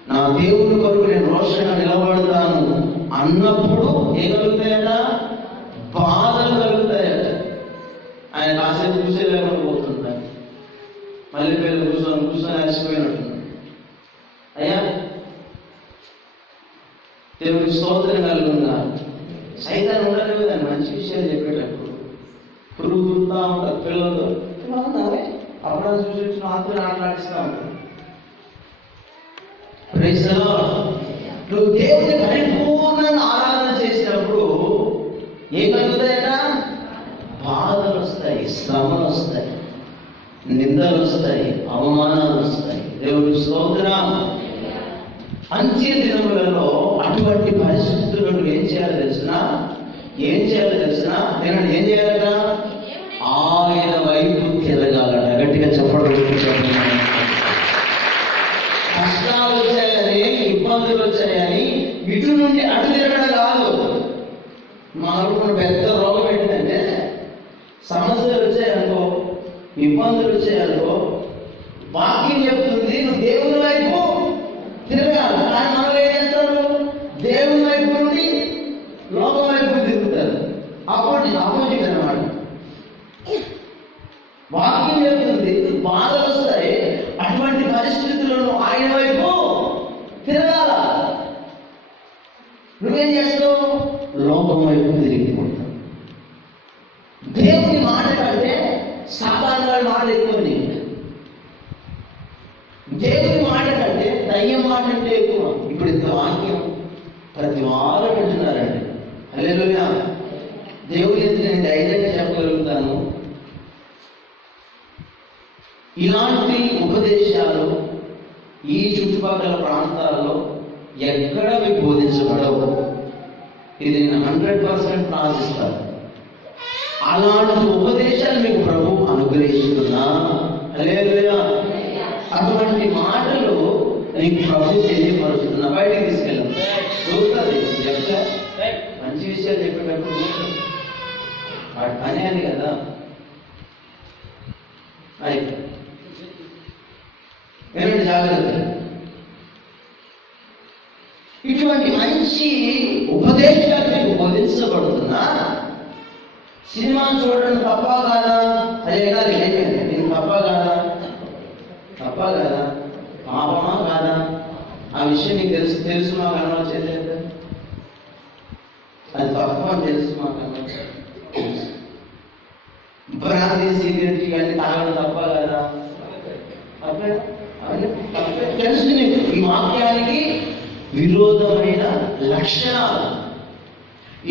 నా దేవుని కొరకు నేను రోషంగా నిలబడతాను అన్నప్పుడు ఏం కలుగుతాయట? బాధలు కలుగుతాయట. ఆయన కాసేపు చూసేలేకుండా పోతుంటాయి. మళ్ళీ పిల్లలు కూర్చొని అలసిపోయినట్టు. అయ్యా దేవుని స్తోత్రం కలుగుందా? సైతాన్ని ఉండలేదు దాన్ని మంచి విషయాలు చెప్పేటప్పుడు పురుగుతా ఉంటారు పిల్లలతో. అప్పుడు చూసి ఆత్మని ఆటలాడిస్తా ఉంటారు. నువ్వు దేవుని పరిపూర్ణంగా ఆరాధన చేసినప్పుడు ఏం కలుగుతాయట? బాధలు వస్తాయి, శ్రమలు వస్తాయి, నిందలు వస్తాయి, అవమానాలు వస్తాయి. దేవుని స్తోత్రం. అంత్య దినములలో అటువంటి పరిస్థితుల్లో నువ్వు ఏం చేయాలో తెలిసినా నేను ఏం చేయాలట? ఆయన వైపు తిరగాలట. గట్టిగా చెప్పడం. కష్టాలు వచ్చాయని, ఇబ్బందులు వచ్చాయని ఇటు నుండి అటు తిరగడం కాదు. మనకు పెద్ద రోగం ఏంటంటే, సమస్యలు వచ్చాయనుకో, ఇబ్బందులు వచ్చాయనుకో, వాక్యం చెప్తుంది నువ్వు దేవుని వైపు తిరగాలి. కానీ మనం ఏం చేస్తారు? దేవుని వైపు నుండి లోకం వైపు తిరుగుతారు. ఆపోజిట్ అన్నమాట. వాక్యం చెప్తుంది బాధలు వస్తాయి, అటువంటి పరిస్థితులను ఆయన వైపు తిరగాల. నువ్వేం చేస్తావు? లోకం వైపు తిరిగిపోతావు. దేవుని మాట కంటే సాతాను వాడి మాట ఎక్కువ. దేవుని మాట కంటే దయ్యం మాట అంటే ఎక్కువ. ఇప్పుడు ఇంత వాక్యం ప్రతి వారం వింటున్నారండి. హల్లెలూయా. దేవుని ఎదుట నేను ధైర్యంగా చెప్పగలుగుతాను, ఇలాంటి ఉపదేశాలు ఈ చుట్టుపక్కల ప్రాంతాల్లో ఎక్కడ మీకు బోధించబడవు. ఇది నేను 100% ప్రార్థిస్తాను. అలాంటి ఉపదేశాలు మీకు ప్రభు అనుగ్రహిస్తున్నా. హల్లెలూయా. అటువంటి మాటలు నీకు ప్రభు తెలియపరుస్తున్నా. బయటకు తీసుకెళ్ళాం చూస్తుంది. చెప్తా మంచి విషయాలు చెప్పేటప్పుడు వాటి పని అని కదా. వినండి జాగ్రత్త. ఇటువంటి మంచి ఉపదేశాలు మీకు బోధించబడుతున్నా. సినిమా చూడడం తప్ప కాదా? అదే కాదు, నేను తప్ప కాదా? పాపమా కాదా? ఆ విషయం నీకు తెలుసు మాకు అన్నవాళ్ళు చేసేది. అది తప్ప అని తెలుసు మాకు అన్నవాళ్ళు. బ్రాంతి, సిగరెట్ ఇవన్నీ తాగడం తప్ప కాదా? తెలుసు నీకు. ఈ వాక్యానికి విరోధమైన లక్షణాలు,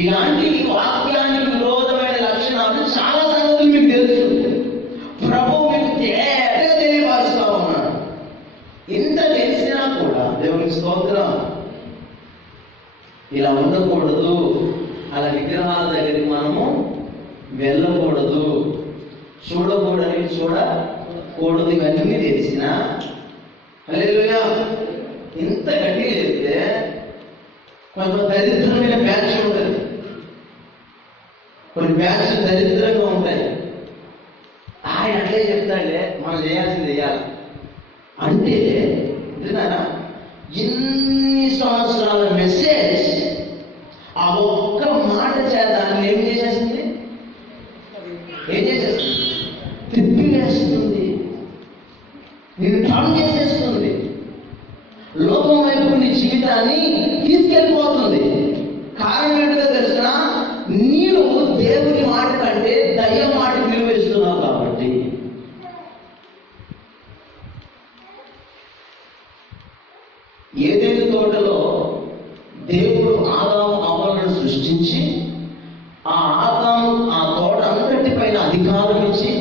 ఇలాంటి వాక్యానికి విరోధమైన లక్షణాలు చాలా సంగతులు మీకు తెలుసు. ప్రభు మీకు తేటగా తెలియపరుస్తా ఉన్నాడు. ఇంత తెలిసినా కూడా దేవుని స్తోత్రం, ఇలా ఉండకూడదు, అలా విగ్రహాల దగ్గరికి మనము వెళ్ళకూడదు, చూడకూడని చూడకూడదు, ఇవన్నీ తెలిసినా హల్లెలూయా ఇంత గట్టిగా చెప్తే కొంత దరిద్రమైన బ్యాచ్ ఉంటుంది. కొన్ని బ్యాచ్ దరిద్రంగా ఉంటాయి. ఆయన అట్లే చెప్తాడే, మనం చేయాల్సింది చేయాలి అంటే విన్నారా? సంవత్సరాల మెసేజ్ ఆ ఒక్క మాట చేత దాన్ని ఏం చేసేస్తుంది? ఏం చేసేస్తుంది? తిప్పివేస్తుంది, నేను టర్న్ చేసేస్తుంది, లోకం వైపు నీ జీవితాన్ని తీసుకెళ్ళిపోతుంది. కారణం ఏంటో తెలుసిన? నీవు దేవుని మాట కంటే దయ్యం మాట విలువిస్తున్నావు కాబట్టి. ఏదైనా తోటలో దేవుడు ఆదాము అవ్వలను సృష్టించి ఆ ఆదాము ఆ తోట అంతటిపైన అధికారం ఇచ్చి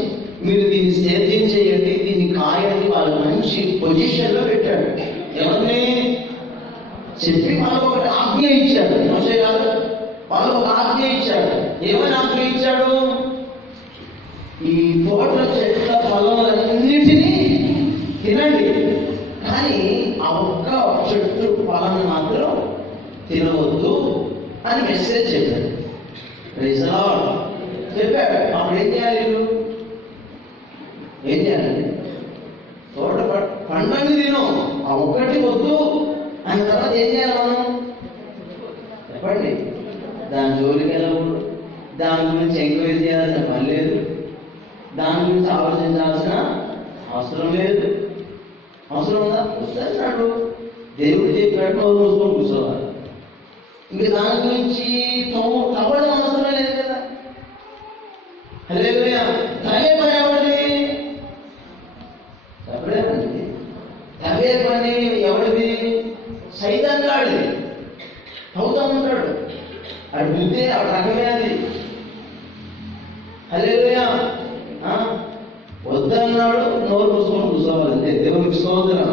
మీరు దీన్ని సేద్యం చేయండి, దీన్ని కాయండి, వాళ్ళు మంచి పొజిషన్లో పెట్టాడు. ఎవరిని చెప్పి వాళ్ళు ఒకటి ఆజ్ఞ ఇచ్చాడు. మోషే గారు వాళ్ళు ఒక ఆజ్ఞ ఇచ్చాడు. ఏమని ఆజ్ఞ ఇచ్చాడు? ఈ తోట చెట్ల ఫలములన్నిటినీ తినండి, కానీ ఆ ఒక్క చెట్టు ఫలం మాత్రం తినవద్దు అని మెసేజ్ చెప్పాడు. చెప్పాడు. అప్పుడు ఏం చేయాలి? ఏం చేయాలండి? తోట పండ్లన్నీ తిను, ఆ ఒక్కటి వద్దు అని. తర్వాత ఏం చేయాలి మనం? చెప్పండి. దాని జోలికి వెళ్ళకూడదు, దాని గురించి ఎంక్వైరీ చేయాల్సిన పని లేదు, దాని గురించి ఆలోచించాల్సిన అవసరం లేదు. అవసరం ఉందా? వస్తున్నాడు, దేవుడు చెప్పాడు, నోరు మూసుకొని కూర్చోవాలి. ఇంక దాని గురించి తవ్వడం అవసరం లేదు కదా. హల్లెలూయా. తవ్వే పని ఎవరిది? చెప్పలేదండి. తవ్వే పని ఎవరిది? సైతాన్ గాడిది. తవ్వుతా ఉంటాడు, అది బుద్ధి ఆ రకమే అది. హల్లెలూయా. వద్దన్నాడు, నోరు మూసుకొని కూర్చోవాలంటే. దేవునికి స్తోత్రం.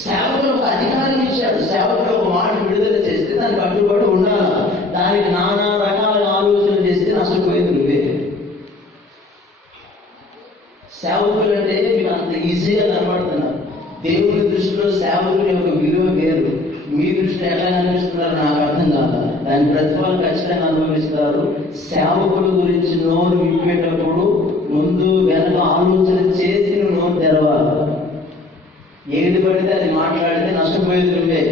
సేవకులు ఒక అధికారం ఇచ్చాడు. సేవకులు ఒక మాట విడుదల చేస్తే దానికి కట్టుబడి ఉండాలి. దానికి నానా రకాల ఆలోచన చేస్తే నష్టపోయింది నువ్వే. సేవకులు అంటే మీకు అంత ఈజీగా కనబడుతున్నారు. దేవుని దృష్టిలో సేవకుల యొక్క విలువ వేరు. మీ దృష్టిలో ఎలా కనిపిస్తున్నారు నాకు అర్థం కాదు. దాని ప్రతిఫలం ఖచ్చితంగా అనుభవిస్తారు. సేవకుల గురించి నోరు విప్పేటప్పుడు ముందు వెనక ఆలోచన చేసి నోరు తెరవాలి. ఏది పడితే అది మాట్లాడితే నష్టపోయేది నువ్వే.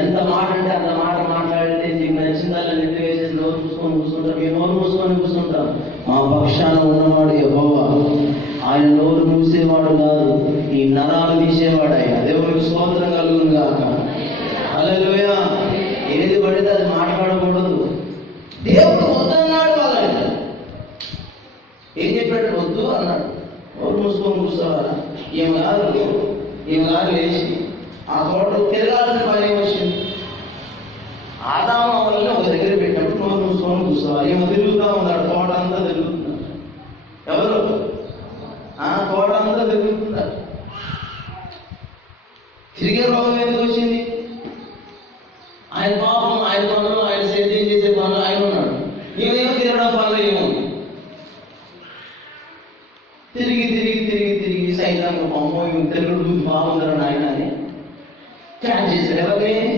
ఎంత మాట అంటే అంత మాట మాట్లాడితే నీకు నచ్చిందల్లా నిద్ర వేసేసి నోరు మూసుకొని కూర్చుంటాం. మేము నోరు మూసుకొని కూర్చుంటాం. మా పక్షాన ఉన్నవాడు యెహోవా, ఆయన నోరు మూసేవాడు కాదు, ఈ నరాలు తీసేవాడు ఆయన. దేవునికి స్తోత్రం కలుగును గాక. హల్లెలూయా. ఏది పడితే అది మాట్లాడకూడదు. దేవుడు వద్దన్నాడు వాళ్ళని. ఏం చెప్పాడు? వద్దు అన్నాడు. నోరు మూసుకొని కూర్చోవాలా? ఈమె గారు లేచి ఆ తోట తిరగాల్సిన పని వచ్చింది. ఆదాము వల్ల ఒక దగ్గర పెట్టినప్పుడు నోరు మూసుకొని కూర్చోవాలి. ఏమో తిరుగుతూ ఉన్నాడు, తోట అంతా తిరుగుతున్నాడు. ఎవరు? తోట అంతా తిరుగుతున్నారు. తిరిగే రోగం ఎందుకు వచ్చింది? ఆయన పాపం, ఆయన పనులు, ఆయన సేద్యం చేసే పనులు ఆయన ఉన్నాడు. ఏమేమో తిరగడం పనులు ఏముంది. తిరిగి తిరిగి తిరిగి తిరిగి సైతాన్ని బొమ్మ తిరుగుడు బాగుందరు నాయన అని క్యాచ్ చేశాడు. ఎవరిని?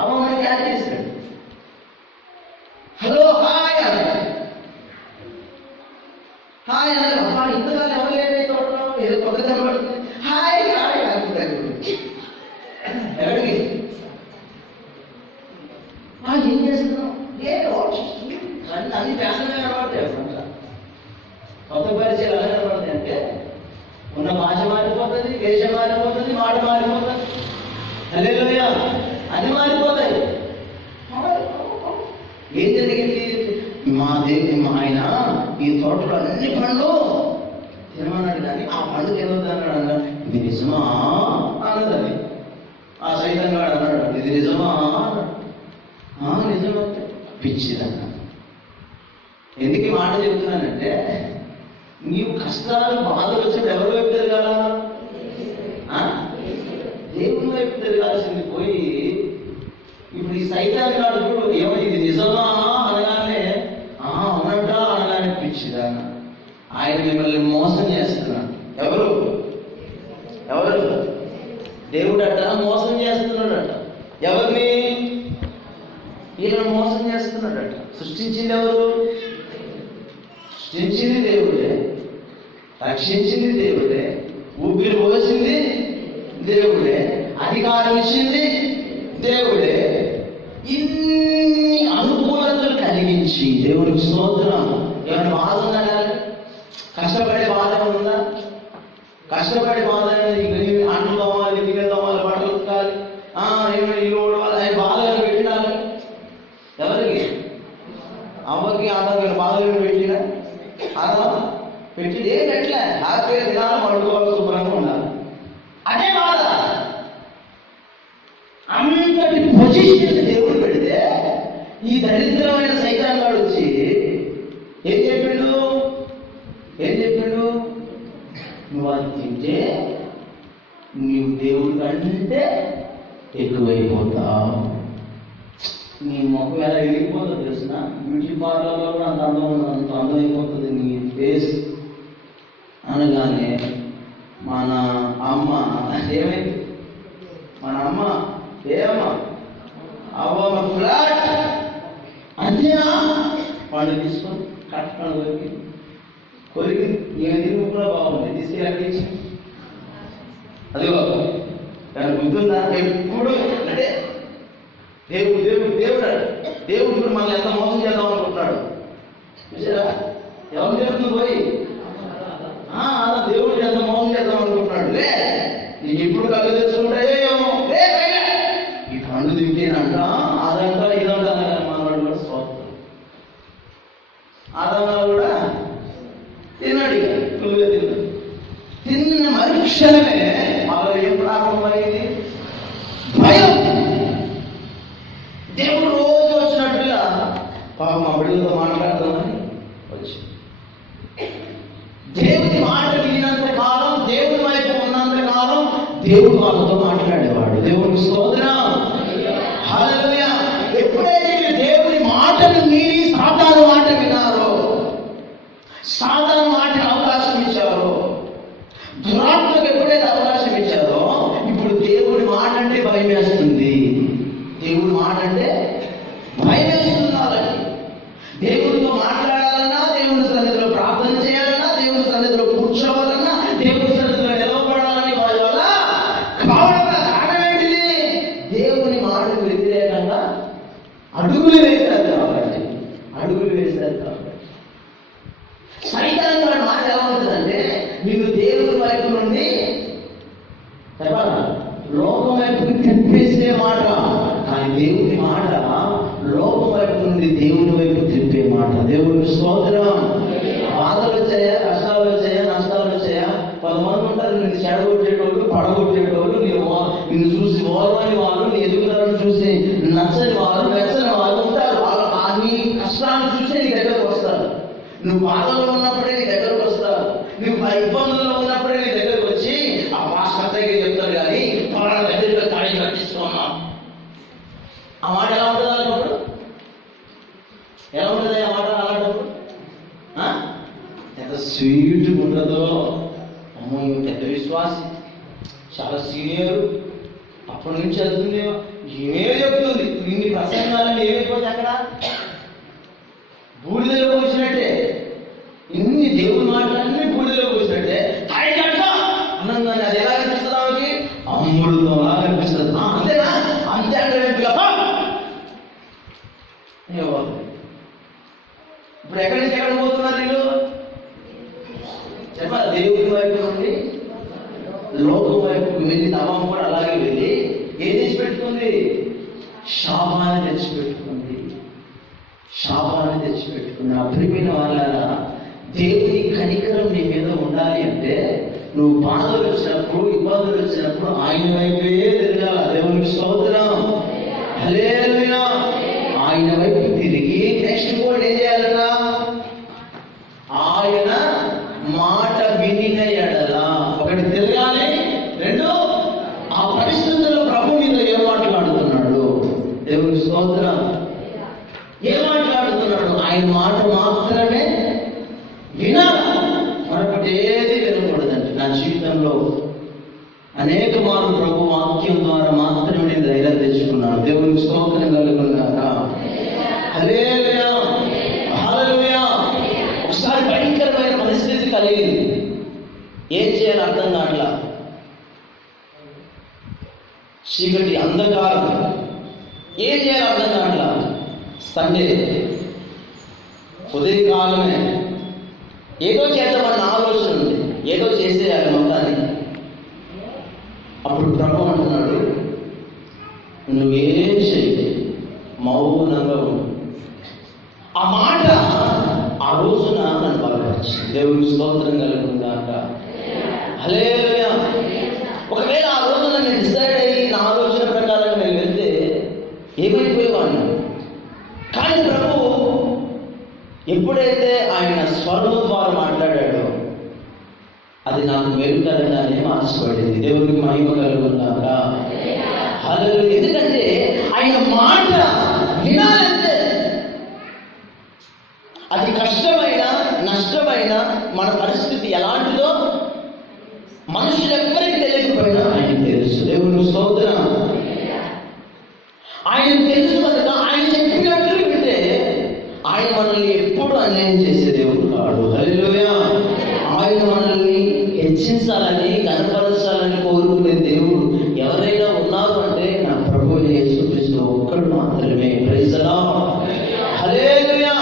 అమ్మని క్యాచ్ చేశాడు. హలో హాయ్ అన్నాడు. హాయ్ అన్నారు. అబ్బా ఇంతకాలం ఎవరు లేదే తోటలో, ఏదో కొత్త కనబడుతుంది. హాయ్ హాయ్ అనుకుంటారు. ఎవరికి? ఏం చేస్తున్నావు? అన్ని ఫ్యాషన్ కనబడతాయి. కొత్త పరిచయాలు ఎలా కనబడతాయి అంటే ఉన్న భాష మారిపోతుంది, వేషం మారిపోతుంది, మాట మారిపోతుంది. హల్లెలూయా. అన్ని మారిపోతాయి. ఏం జరిగింది? ఆయన ఈ తోటలో అన్ని పండ్లు తినమన్నాడు, కానీ ఆ పండు తినొద్దన్నాడు. అన్నాడు, ఇది నిజమా అన్నది. ఆ సైతంగా అన్నాడు, ఇది నిజమా? నిజమా. పిచ్చిదన్న. ఎందుకు ఈ మాట చెప్తున్నానంటే, నీవు కష్టాలు బాధలు వచ్చినప్పుడు ఎవరి వైపు తిరగాల? దేవుని వైపు తిరగాల్సింది పోయి ఇప్పుడు ఈ సైతాన్ గాడు ఏమో ఇది నిజమా అనగానే అవునంట అనగానే పిచ్చిదాన్న. ఆయన మిమ్మల్ని మోసం చేస్తున్నాడు. ఎవరు? దేవుడట మోసం చేస్తున్నాడట. ఎవరిని? వీళ్ళని మోసం చేస్తున్నాడట. సృష్టించింది ఎవరు? సృష్టించింది దేవుడే, రక్షించింది దేవుడే, ఊపిరి పోసింది దేవుడే. అధికారం ఇచ్చింది దేవుడే. ఇన్ని అనుకూలతలు కలిగించి దేవునికి స్తోత్రం. ఏమైనా బాధ ఉందా? కష్టపడే బాధ ఉందా? కష్టపడే బాధ అంట్లు తోమాలి, గిన్నెలు తోమాలి, బట్టలు ఉతకాలి, ఏమైనా ఇల్లు ఊడవాలి, అవి బాధలు పెట్టినాలి. ఎవరికి? అమ్మకి ఆదాయం బాధలు పెట్టిన ఆదా పెట్టి ఏం పెట్టలే. హ్యాపీగా తినాలి, పడుకోవాలి, శుభ్రంగా ఉండాలి. అదే బాధ. అంతటి పొజిషన్ దేవుడు పెడితే ఈ దరిద్రమైన సైతాన్ గాడు వచ్చి ఏం చెప్పిండు? నువ్వు అది తింటే నీవు దేవుడి కంటే ఎక్కువైపోతావు. నీ మొక్క ఎలా వెళ్ళిపోతుంది తెలిసిన? బ్యూటీ పార్లర్లో కూడా అంత అందం అయిపోతుంది నీ ఫేస్ అనగానే మన అమ్మ ఏమైంది? మన అమ్మ ఏమమ్మా అవ్వ ఫ్లాట్ అంతేనా? వాళ్ళు తీసుకొని కట్టుకొని కొరికి ఏది కూడా బాగుంది తీసుకెళ్ళి అదిగో దాని గుర్తుందా? ఎప్పుడు అంటే దేవుడు మనల్ని ఎంత మోసం చేద్దాం అనుకుంటున్నాడు చూసారా? ఎవరు చెప్తుంది పోయి దేవుడు ఎంత మోసం చేద్దాం అనుకుంటున్నాడు. లే నీకు ఇప్పుడు కళ్ళు తెచ్చుకుంటాయేమో ఈ పండు తింటేనంట అదంతా ఇదంతా మనవాడు కూడా స్వార్థం. అదన్నా కూడా తిన్నాడు. నువ్వే తిన్న మరుక్షణమే మాలో ఏం ప్రారంభమైంది? భయం. దేవుడు రోజు వచ్చినట్టుగా పాప మా బిడ్డలతో మాట్లాడదామని వచ్చి దేవుడి మాట వినినంత కాలం, దేవుడి వైపు ఉన్నంత కాలం దేవుడు వాళ్ళతో మాట్లాడేవాడు. దేవుడికి స్తోత్రం. హల్లెలూయా. ఎప్పుడైతే మీరు దేవుడి మాటను మీరి సాతాను మాట విన్నారో, సాతాను మాటకి అవకాశం ఇచ్చారో, దురాత్మకు ఎప్పుడైతే అవకాశం ఇచ్చారో, ఇప్పుడు దేవుడి మాట అంటే భయం వేస్తుంది. దేవుడి మాట అంటే భయం వేస్తుంది వాళ్ళకి. దేవుడితో మాట్లాడాలన్నా, దేవుడి సన్నిధిలో ప్రార్థన చేయాలన్నా, దేవుడి సన్నిధిలో కూర్చోవాలన్నా, దేవుడి సన్నిధిలో నిలవబడాలని వాళ్ళ వల్ల కారణం ఏంటిది? దేవుని మాటకు వ్యతిరేకంగా అడుగులు వేశారు కాబట్టి. సైతాన్ వాడి మాట ఎలా ఉంటుందంటే, మీరు దేవుడి వైపు నుండి లోకం వైపుకి తిప్పేసే మాట. కానీ దేవుని మాట లోకం వైపు నుండి దేవుని వైపు తిప్పే మాట. దేవుడికి స్తోత్రం. బాధలు వచ్చాయా, కష్టాలు వచ్చాయా, నష్టాలు వచ్చాయా? కొంతమంది ఉంటారు నిన్ను చెడగొట్టేటోళ్ళు, పడగొట్టేటోళ్ళు, నిన్ను చూసి ఓర్వని వాళ్ళు, నీ ఎదుగుదలను చూసి నచ్చని వాళ్ళు, మెచ్చని వాళ్ళు ఉంటారు. వాళ్ళు నీ కష్టాలను చూసే నీ దగ్గరకు వస్తారు. నువ్వు బాధలో ఉన్నప్పుడే నీ దగ్గరకు వస్తారు. నువ్వు ఇబ్బందుల్లో ఉన్నప్పుడే నీ దగ్గరకు వచ్చి ఆ పాస్టర్ దగ్గర చెప్తారు. కానీ వాళ్ళ దగ్గర కార్యం కట్టిస్తున్నాం. ఆ మాట ఎలా ఉంటుంది అలాంటప్పుడు? ఎలా ఉంటుంది ఆ మాట అలాంటప్పుడు? ఎంత స్వీట్గా ఉంటుందో. అమ్మో పెద్ద విశ్వాసి, చాలా సీనియర్, అప్పటి నుంచి చదువుతుంది, ఏమే చెప్తుంది. ఇన్ని ప్రసంగాలని ఏమైపోతే అక్కడ బూడిదలో పోసినట్టే. ఇన్ని దేవుడి మాటలన్నీ బూడిదలో పోసినట్టే. అన్నంగానే అది ఎలా కనిపిస్తుంది? ఆమెకి అమృతంలా కనిపిస్తుంది. అంతేనా? అంతే అంటే ఇప్పుడు ఎక్కడి నుంచి ఎక్కడ పోతున్నారు వీళ్ళు? చెప్పాలి. దేవుడి వైపు నుండి లోకం వైపుకి వెళ్ళి నవం కూడా అలాగే వెళ్ళి ఏం తెచ్చిపెట్టుకుంది? శాపాన్ని తెచ్చిపెట్టుకుంది. ఆ ప్రియమైన వాళ్ళ దేవుని కనికరం నీ మీద ఉండాలి అంటే, నువ్వు బాధలు వచ్చినప్పుడు, ఇబ్బందులు వచ్చినప్పుడు ఆయన వైపే తిరగాల. దేవునికి స్తోత్రం. హల్లెలూయా. ఆయన వైపు తిరిగి నెక్స్ట్ కూడా ఏం చేయాలట? ఆయన మాట వినిన ఎడల ఒకటి తిరగాలి, రెండు ఆ పరిస్థితుల్లో ప్రభు మీద ఏం మాట్లాడుతున్నాడు? దేవునికి స్తోత్రం. ఏం మాట్లాడుతున్నాడు? ఆయన మాట మాత్రమే వినాలి, మరొకటి ఏది వినకూడదండి. నా జీవితంలో అనేక మార్లు ప్రభు వాక్యం ద్వారా మాత్రమే నేను ధైర్యం తెచ్చుకున్నాను. దేవునికి స్తోత్రం కలుగుగాక. హల్లెలూయా, హల్లెలూయా. ఒకసారి భయంకరమైన పరిస్థితి కలిగింది. ఏం చేయాలి అర్థం కావట్లా. చీకటి, అంధకారం. ఏం చేయాలి అర్థం కావట్లా. సండే ఉదయకాలమే ఏదో చేద్దామన్న ఆలోచన ఉంది, ఏదో చేసేయాలి మొత్తాన్ని. అప్పుడు ప్రభు అంటున్నాడు, నువ్వేం చెయ్యి, మౌనంగా ఉండు. ఆ మాట ఆ రోజున నన్ను బలపరిచింది. దేవునికి స్తోత్రం కలుగుతుందాక. హల్లెలూయా. ఒకవేళ ఆ రోజున నేను డిసైడ్ అయ్యి నా ఆలోచన ప్రకారం నేను వెళ్తే ఏమైపోయేవాడిని. కానీ ప్రభు ఎప్పుడైతే ఆయన స్వరం ద్వారా మాట్లాడాడో అది నాకు మేలుకరంగానే మార్చబడింది. దేవునికి మహిమ కలుగుతుందాక. హల్లెలూయా. ఎందుకంటే ఆయన మాట వినాలంటే అది కష్టమైన నష్టమైన మన పరిస్థితి ఎలాంటిదో మనుషులు ఎవ్వరికి తెలియకపోయినా ఆయన తెలుసు. దేవుని స్తోత్రం. ఆయన తెలుసు కనుక ఆయన చెప్పినట్లు వింటే ఆయన మనల్ని ఎప్పుడు అన్యాయం చేసే దేవుడు కాడు. హల్లెలూయా. ఆయన మనల్ని హెచ్చించాలని కనపరచాలని కోరుకునే దేవుడు ఎవరైనా ఉన్నారు అంటే నా ప్రభువు యేసుక్రీస్తు ఒక్కడు మాత్రమే. Praise the lord. హల్లెలూయా.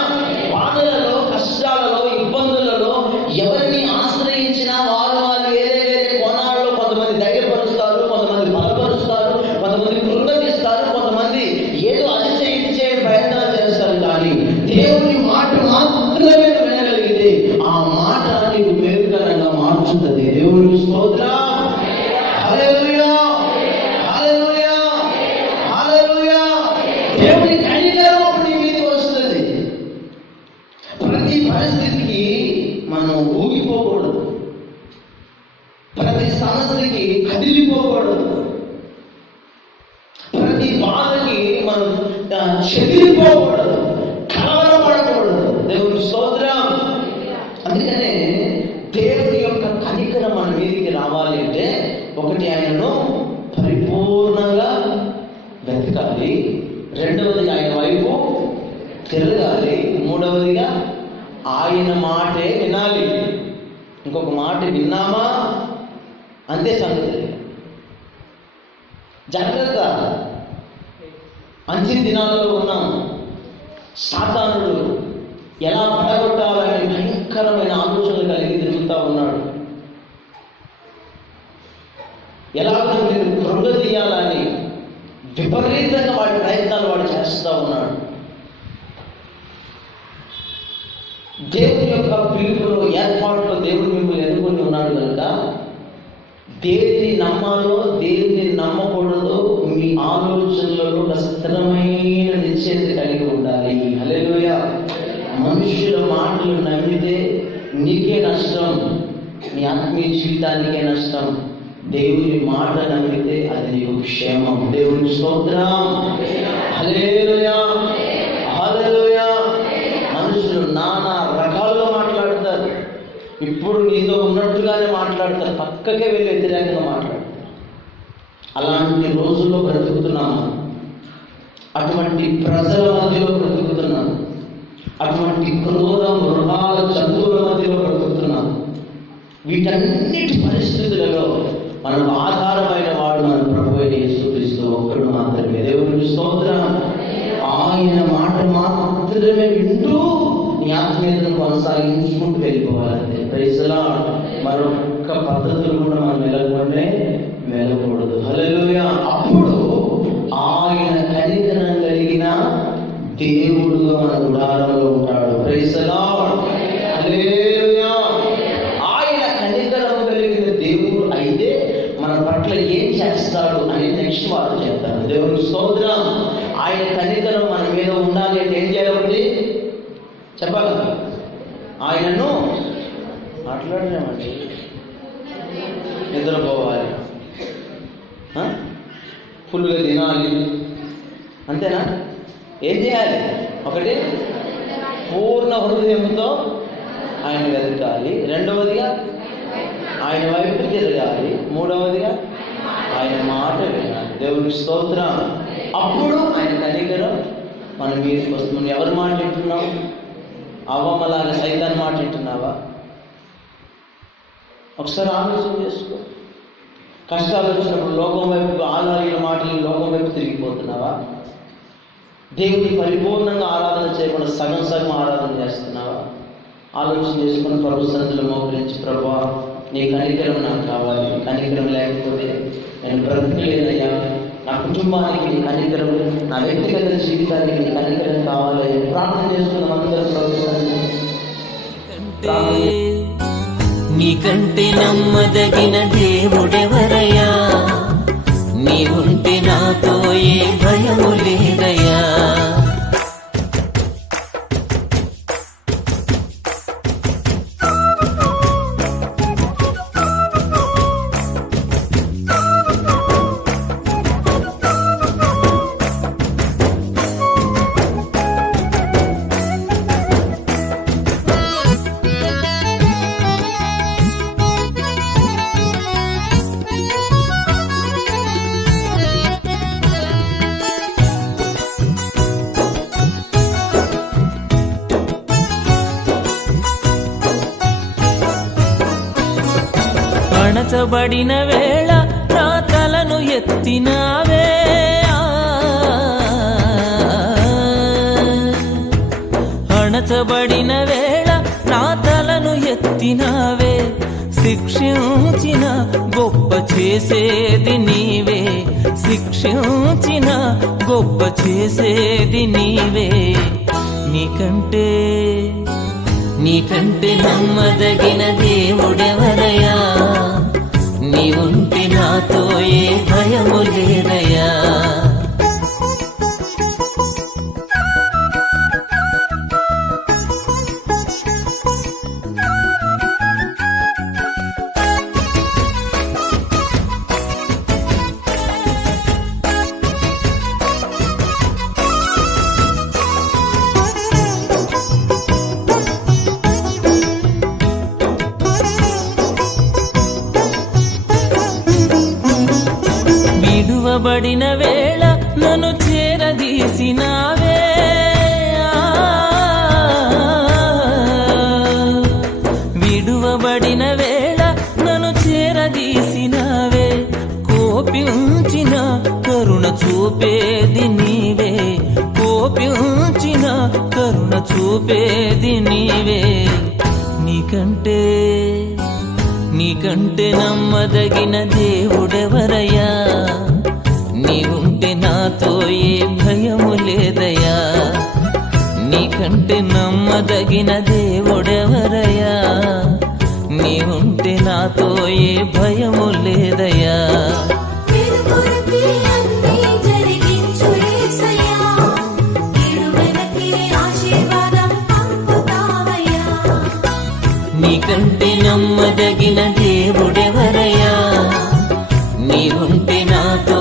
బాధలలో, కష్టాలలో, ఇబ్బందులలో ఎవరిని ఆశ్రయించినా వారు వేరే కోణాల్లో కొంతమంది ధైర్యపరుస్తారు, కొంతమంది బలపరుస్తారు, కొంతమంది కృంగతీస్తారు, కొంతమంది ఏదో అది చేయించే ప్రయత్నాలు చేస్తారు. కానీ దేవుని మాట మాత్రమే వినగలిగితే ఆ మాట నీకు మేలుకరంగా మార్చుతుంది. దేవునికి స్తోత్రం. హల్లెలూయా. హల్లెలూయా. హల్లెలూయా. దేవుని కనికరం నీ మీదకి వస్తుంది. ప్రతి పరిస్థితికి మనం ఊగిపోకూడదు, ప్రతి సమస్యకి కదిలిపోకూడదు, ప్రతి బాధకి మనం చెదిరిపోకూడదు, కలవరపడకూడదు. దేవుని స్తోత్రం. అందుకనే దేవుడి యొక్క కనికరం మన మీదకి రావాలి అంటే ఒకటి ఆయనను పరిపూర్ణంగా వెతకాలి, రెండవది ఆయన వైపు తిరగాలి, మూడవదిగా ఆయన మాటే వినాలి. ఇంకొక మాట విన్నామా అంతే సంగతి. జాగ్రత్త. అంత్య దినాలలో ఉన్నాం. సాతానుడు ఎలా పడగొట్టాలని భయంకరమైన ఆలోచనలు కలిగి తిరుగుతూ ఉన్నాడు. ఎలాగో నేను కృంగదీయాలని విపరీతంగా వాడి ప్రయత్నాలు వాడు చేస్తూ ఉన్నాడు. దేవుని యొక్క పిలుపులో, ఏర్పాటులో దేవుడు మిమ్మల్ని ఎన్నుకొని ఉన్నాడు కనుక దేనిని నమ్మాలో దేనిని నమ్మకూడదో మీ ఆలోచనలలో ఒక స్థిరమైన నిశ్చయత కలిగి ఉండాలి. హల్లెలూయా. మనుషుల మాటలు నమ్మితే నీకే నష్టం, నీ ఆత్మీయ జీవితానికే నష్టం. దేవుని మాట నమ్మితే అది నీకు క్షేమం. దేవుని స్తోత్రం. హల్లెలూయా. హల్లెలూయా. మనుషులు నానా రకాలుగా మాట్లాడతారు. ఇప్పుడు నీతో ఉన్నట్టుగానే మాట్లాడతారు, పక్కకే వెళ్ళి వ్యతిరేకంగా మాట్లాడతారు. అలాంటి రోజుల్లో బ్రతుకుతున్నాము. అటువంటి ప్రజల మధ్యలో బ్రతుకుతున్నాము. అటువంటి క్రూర మృగాల జంతువుల మధ్యలో బ్రతుకుతున్నాము. వీటన్నిటి పరిస్థితులలో మనకు ఆధారమైన వాడు మన ప్రభువైన యేసుక్రీస్తు ఒక్కడు మాత్రమే. దేవునికి స్తోత్రం. ఆయన మాట మాత్రమే వింటూ నీ ఆత్మీయతను కొనసాగించుకుంటూ వెళ్ళిపోవాలంటే. Praise the lord. మరొక పద్ధతులు కూడా మనం వెళ్ళకూడదు. హల్లెలూయా. అప్పుడు ఆయన కనికరం కలిగిన దేవుడుగా మన గుడారంలో ఉంటాడు. Praise the lord. హల్లెలూయా. ఆయన కనికరం కలిగిన దేవుడు అయితే మన పట్ల ఏం చేస్తాడు అని నెక్స్ట్ వారు చెప్తారు. దేవుని స్తోత్రం. ఆయన కనికరం మన మీద ఉండాలి అంటే ఏం చేయాలి చెప్పాలి. ఆయనను మాట్లాడలేమండి, నిద్రపోవాలి, ఫుల్గా తినాలి, అంతేనా? ఏం చేయాలి? ఒకటి పూర్ణ హృదయంతో ఆయన వెతకాలి, రెండవదిగా ఆయన వైపు తిరగాలి, మూడవదిగా ఆయన మాట వినాలి. దేవుని స్తోత్రం. అప్పుడు ఆయన కనికరం మన మీదకి వస్తుంది. ఎవరు మాట వింటున్నావు? అవ్వమ్మలాగా సైతాన్ మాట వింటున్నావా? ఒకసారి ఆలోచన చేసుకో. కష్టాలు వచ్చినప్పుడు లోకం వైపు ఆలాగిన మాట తిరిగిపోతున్నావా? దేవుని పరిపూర్ణంగా ఆరాధన చేయకుండా సగం సగం ఆరాధన చేస్తున్నావా? ఆలోచన చేసుకుని ప్రభు సన్నిధిలో మోకరించి, ప్రభువా నీ కనికరం నాకు కావాలి, నీ కనికరం లేకపోతే నేను బ్రతకలేనయ్యా, నా కుటుంబానికి నీ కనికరం, నా వ్యక్తిగత జీవితానికి నీ కనికరం కావాలి ప్రార్థన చేసుకున్నాం అందరూ ప్రభు సన్నిధిలో. నీకంటే నమ్మదగిన దేవుడెవరయ్యా? నీవుంటే నాతో ఏ భయము లేదయ్యా. అణచబడిన వేళ నా తలను ఎత్తినావే, అణచబడిన వేళ నా తలను ఎత్తినావే. శిక్షించిన గొప్ప చేసేది నీవే, శిక్షించిన గొప్ప చేసేది నీవే. నీకంటే నమ్మదగిన దేవుడెవరయ్యా? నీవుంటే నాతో ఏ భయము లేదయ్యా. విడువబడిన వేళ నన్ను చేరదీసినావే, విడువబడిన వేళ నన్ను చేరదీసినావే. కోపించిన కరుణ చూపేది నీవే, కోపించిన కరుణ చూపేది నీవే. నీకంటే నమ్మదగిన దేవుడెవరయ్యా? నీవుంటే నాతో ఏ భయము లేదయ్యా. నీకంటే నమ్మదగిన దేవుడెవరయ్యా? నీవుంటే నాతో ఏ భయము లేదయ్యా. నీకంటే నమ్మదగిన దేవుడెవరయ్యా? నీవుంటే నాతో